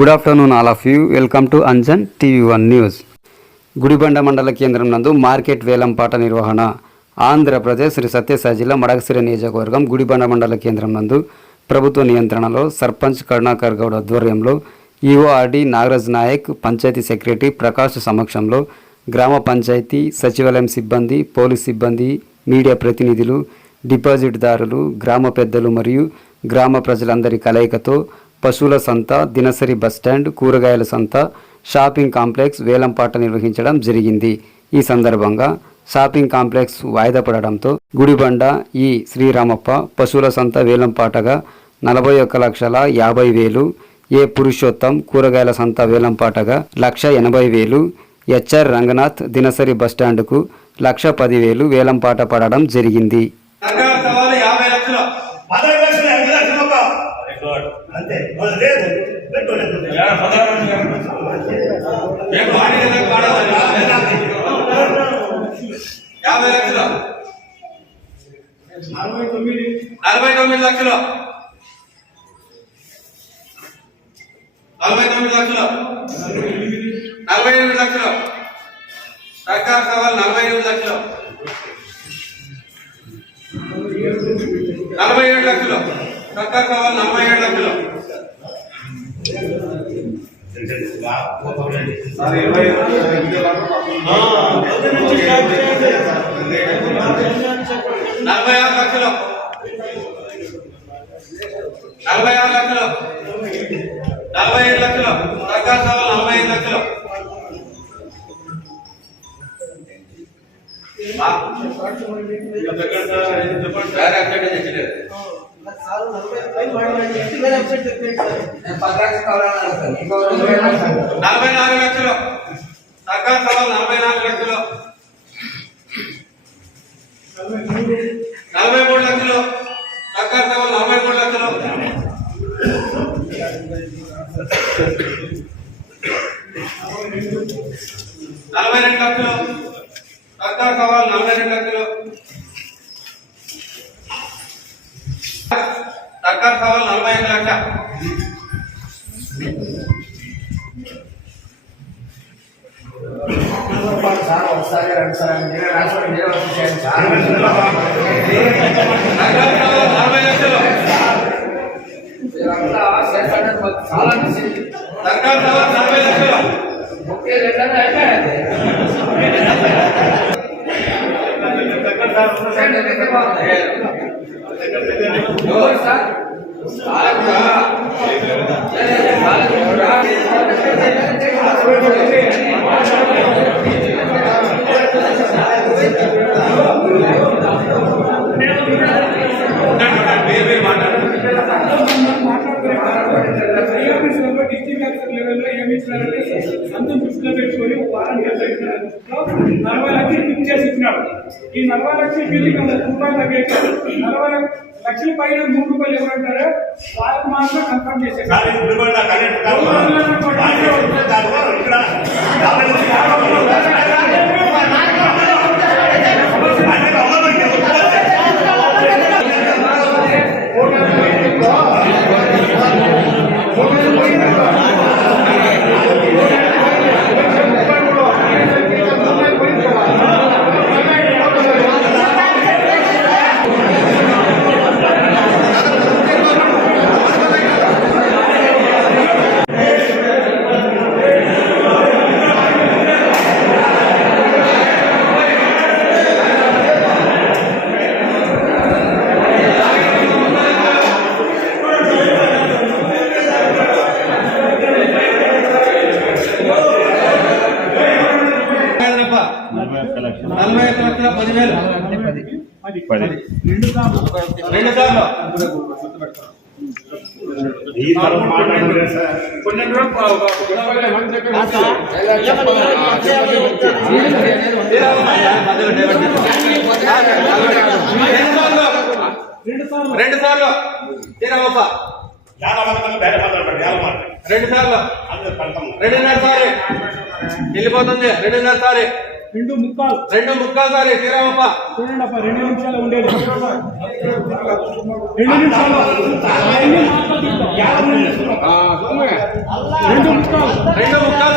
Good afternoon all of you welcome to Anjan TV one news Gudibanda మండల కేంద్రం నందు market వేలంపాట నిర్వహణ. ఆంధ్రప్రదేశ్ శ్రీ సత్యసాయి జిల్లా మడగసిరి నియోజకవర్గం గుడిబండ మండల కేంద్రం నందు ప్రభుత్వ నియంత్రణలో సర్పంచ్ కరుణాకర్ గౌడ్ ఆధ్వర్యంలో ఈఓఆర్డి నాగరాజ్ నాయక్ పంచాయతీ సెక్రటరీ ప్రకాష్ సమక్షంలో గ్రామ పంచాయతీ సచివాలయం సిబ్బంది పోలీస్ సిబ్బంది మీడియా ప్రతినిధులు డిపాజిట్దారులు గ్రామ పెద్దలు మరియు గ్రామ ప్రజలందరి కలయికతో పశువుల సంత దినసరి బస్టాండ్ కూరగాయల సంత షాపింగ్ కాంప్లెక్స్ వేలంపాట నిర్వహించడం జరిగింది. ఈ సందర్భంగా షాపింగ్ కాంప్లెక్స్ వాయిదా పడడంతో గుడిబండ ఈ శ్రీరామప్ప పశువుల సంత వేలంపాటగా నలభై ఒక్క లక్షల యాభై వేలు ఏ పురుషోత్తం కూరగాయల సంత వేలంపాటగా లక్ష ఎనభై వేలు హెచ్ఆర్ రంగనాథ్ దినసరి బస్టాండ్కు లక్ష పదివేలు వేలంపాట పడడం జరిగింది సర్కారు సవాలు యాభై లక్షలు పదహారు లక్షలు ఎనిమిది లక్షలు ఒక అంతే మరి లేదు పెట్టుకోలేదు ఏం వాడిన వాడాలి యాభై లక్షలు. నలభై తొమ్మిది లక్షలు. నలభై తొమ్మిది లక్షలు. నలభై ఎనిమిది లక్షలు. సర్కార్ సవాల్ నలభై ఎనిమిది లక్షలు. నలభై ఏడు లక్షలు. సర్కార్ సవాల్ నలభై ఏడు లక్షలు. నలభై ఆరు లక్షలు నలభై ఆరు లక్షలు నలభై ఏడు లక్షలు సర్కారు సవాలు నలభై ఐదు లక్షలు సార్ అక్కడ తెచ్చలేదు నలభై నాలుగు లక్షలు. సర్కార్ సభ నలభై నాలుగు లక్షలు. నలభై మూడు లక్షలు. సర్కార్ సభ నలభై మూడు లక్షలు. నలభై రెండు లక్షలు. సర్కార్ సభ నలభై రెండు లక్షలు. సభ నలభై ఐదు లక్ష. సర్కార్ సభ నలభై లక్షలు. సర్కార్ సభ నలభై లక్షలు. వేరు వేరు మాట్లాడు ఐఆర్ఎస్లో డిస్ట్రిక్ట్ ఆఫీసర్ లెవెల్లో ఏమి ఇచ్చినారంటే సంతం నలభై లక్షలు ఫిక్స్ చేసి ఇచ్చినాడు ఈ నలభై లక్షలు బిల్లు వంద రూపాయలు తగ్గించారు నలభై లక్షల పైన మూడు రూపాయలు ఎవరంటారో వాళ్ళకి మాత్రం కన్ఫర్మ్ చేసేసారు రెండు సార్లు. రెండు సార్లు రెండు సార్లు. తీరామప్ప రెండు రెండున్నర సారి వెళ్ళిపోతుంది. రెండున్నర సారి రెండు ముక్కాలు. రెండు ముక్కాలు సారి తీరామప్ప చూడండి అప్ప రెండు నిమిషాలు ఉండేది రెండు నిమిషాలు. రెండు ముక్కలు. రెండు ముక్కలు